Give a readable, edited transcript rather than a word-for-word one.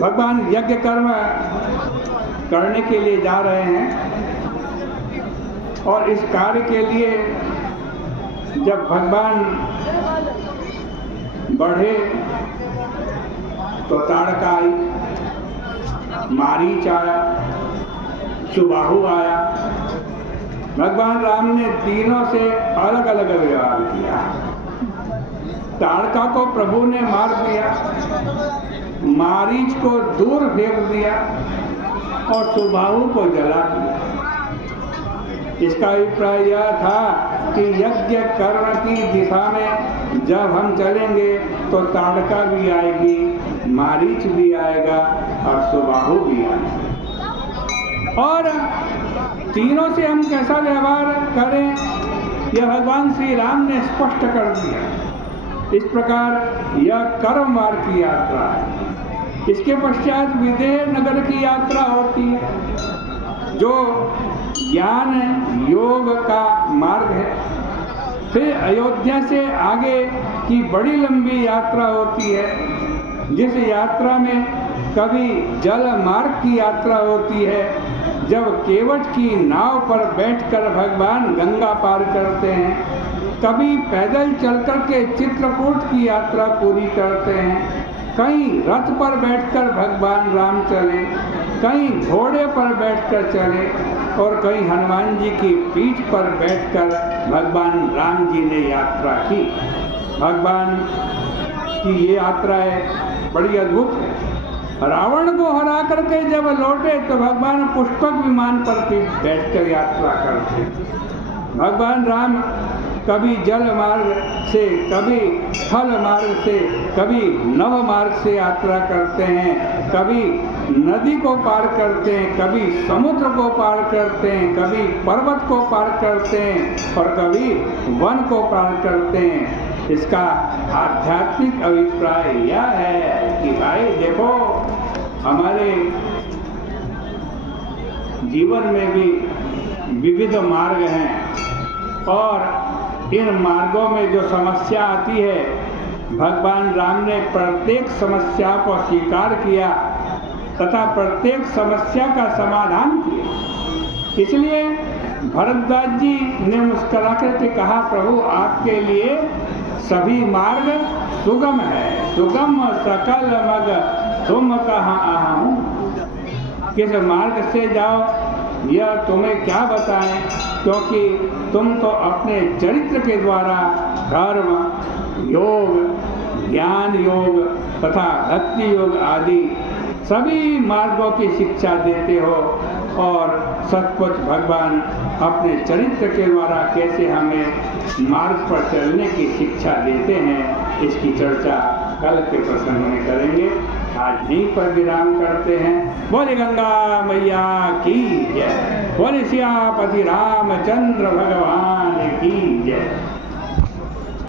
भगवान यज्ञ कर्म करने के लिए जा रहे हैं और इस कार्य के लिए जब भगवान बढ़े तो ताड़का आई, मारीच आया, सुबाहु आया। भगवान राम ने तीनों से अलग अलग व्यवहार किया। ताड़का को प्रभु ने मार दिया, मारीच को दूर फेंक दिया और सुबाहु को जला दिया। इसका अभिप्राय यह था कि यज्ञ कर्म की दिशा में जब हम चलेंगे तो ताड़का भी आएगी, मारीच भी आएगा और सुबाहु भी आएगा। और तीनों से हम कैसा व्यवहार करें यह भगवान श्री राम ने स्पष्ट कर दिया। इस प्रकार यह कर्म मार्ग की यात्रा है। इसके पश्चात विदेह नगर की यात्रा होती है जो ज्ञान योग का मार्ग है। फिर अयोध्या से आगे की बड़ी लंबी यात्रा होती है, जिस यात्रा में कभी जल मार्ग की यात्रा होती है, जब केवट की नाव पर बैठकर भगवान गंगा पार करते हैं, कभी पैदल चलकर के चित्रकूट की यात्रा पूरी करते हैं, कहीं रथ पर बैठकर भगवान राम चले, कहीं घोड़े पर बैठकर चले और कहीं हनुमान जी की पीठ पर बैठकर भगवान राम जी ने यात्रा की। भगवान की ये यात्राएं बड़ी अद्भुत है। रावण को हरा करके जब लौटे तो भगवान पुष्पक विमान पर बैठकर यात्रा करते। भगवान राम कभी जल मार्ग से, कभी थल मार्ग से, कभी नभ मार्ग से यात्रा करते हैं, कभी नदी को पार करते हैं, कभी समुद्र को पार करते हैं, कभी पर्वत को पार करते हैं और कभी वन को पार करते हैं। इसका आध्यात्मिक अभिप्राय यह है कि भाई देखो, हमारे जीवन में भी विविध मार्ग हैं और इन मार्गों में जो समस्या आती है, भगवान राम ने प्रत्येक समस्या को स्वीकार किया तथा प्रत्येक समस्या का समाधान किया। इसलिए भरद्वाज जी ने मुस्कुरा करके कहा, प्रभु आपके लिए सभी मार्ग सुगम है, सुगम सकल मग तुम कहाँ आऊं। किस मार्ग से जाओ यह तुम्हें क्या बताएं, क्योंकि तुम तो अपने चरित्र के द्वारा धर्म, योग, ज्ञान योग तथा भक्ति योग आदि सभी मार्गों की शिक्षा देते हो और सचमुच भगवान अपने चरित्र के द्वारा कैसे हमें मार्ग पर चलने की शिक्षा देते हैं, इसकी चर्चा कल के प्रसंग में करेंगे। आज यहीं पर विराम करते हैं। बोले गंगा मैया की जय, बोले सियापति रामचंद्र भगवान की जय।